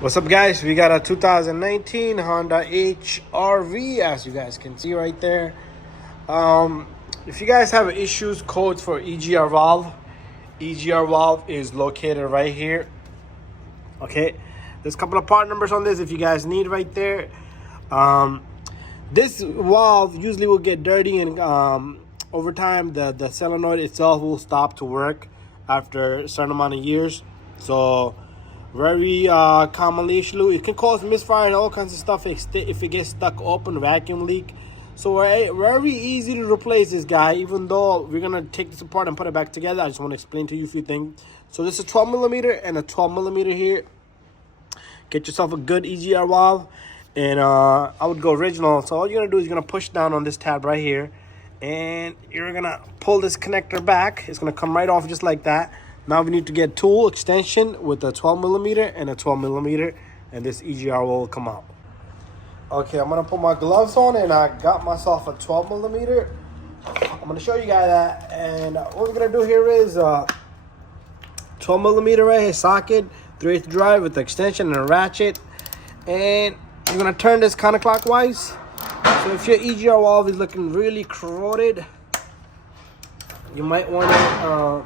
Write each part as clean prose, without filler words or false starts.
What's up, guys? We got a 2019 Honda HR-V, as you guys can see right there. If you guys have issues, codes for EGR valve is located right here. Okay, there's a couple of part numbers on this if you guys need right there. This valve usually will get dirty, and over time the solenoid itself will stop to work after a certain amount of years. So very commonly issue. It can cause misfire and all kinds of stuff if it gets stuck open, vacuum leak. So very easy to replace this guy. Even though we're gonna take this apart and put it back together, I just want to explain to you a few things. So this is a 12 millimeter and a 12 millimeter here. Get yourself a good EGR valve, and I would go original. So all you're gonna do is you're gonna push down on this tab right here, and you're gonna pull this connector back. It's gonna come right off just like that. Now we need to get tool extension with a 12 millimeter and a 12 millimeter, and this EGR will come out. Okay, I'm gonna put my gloves on, and I got myself a 12 millimeter. I'm gonna show you guys that, and what we're gonna do here is 12 millimeter right here, socket, 3/8 drive with the extension and a ratchet, and you're gonna turn this counterclockwise. So if your EGR valve is looking really corroded, you might want to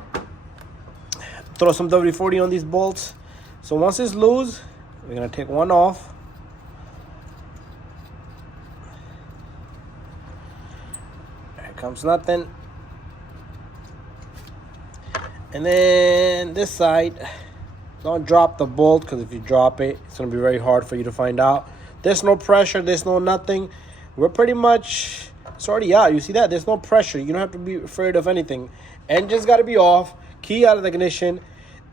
throw some WD-40 on these bolts. So once it's loose, we're gonna take one off. Here comes nothing. And then this side, don't drop the bolt, because if you drop it, it's gonna be very hard for you to find out. There's no pressure, there's no nothing. We're pretty much, it's already out. You see that? There's no pressure. You don't have to be afraid of anything. Engine's gotta be off. Key out of the ignition,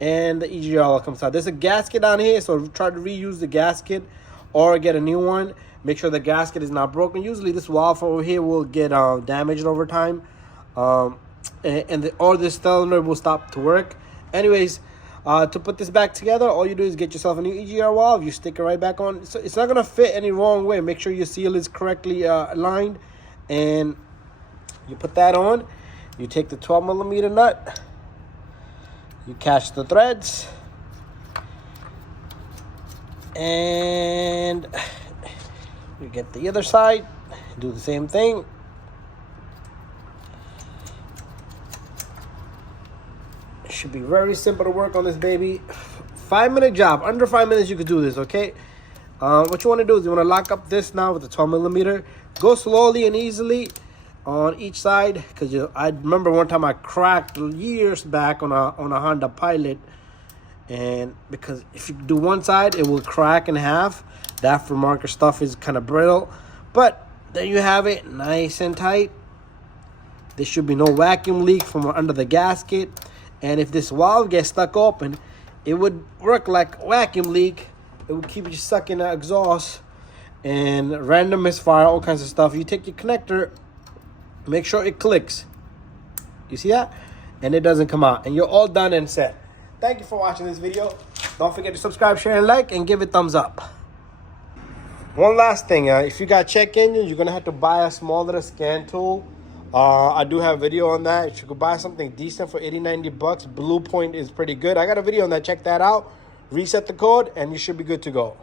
and the EGR comes out. There's a gasket down here, so try to reuse the gasket or get a new one. Make sure the gasket is not broken. Usually this valve over here will get damaged over time, or this solenoid will stop to work. Anyways, to put this back together, all you do is get yourself a new EGR valve. You stick it right back on. So it's not gonna fit any wrong way. Make sure your seal is correctly aligned, and you put that on. You take the 12 millimeter nut. You catch the threads, and you get the other side, do the same thing. It should be very simple to work on this baby. 5-minute job, under 5 minutes you could do this, okay? What you want to do is you want to lock up this now with the 12 millimeter. Go slowly and easily on each side, because I remember one time I cracked years back on a Honda Pilot, and because if you do one side, it will crack in half. The aftermarket stuff is kind of brittle, but there you have it, nice and tight. There should be no vacuum leak from under the gasket, and if this valve gets stuck open, it would work like a vacuum leak. It would keep you sucking the exhaust and random misfire, all kinds of stuff. You take your connector, make sure it clicks. You see that? And it doesn't come out. And you're all done and set. Thank you for watching this video. Don't forget to subscribe, share, and like, and give it thumbs up. One last thing. If you got check engines, you're going to have to buy a smaller scan tool. I do have a video on that. If you could buy something decent for 80-90 bucks, Blue Point is pretty good. I got a video on that. Check that out. Reset the code, and you should be good to go.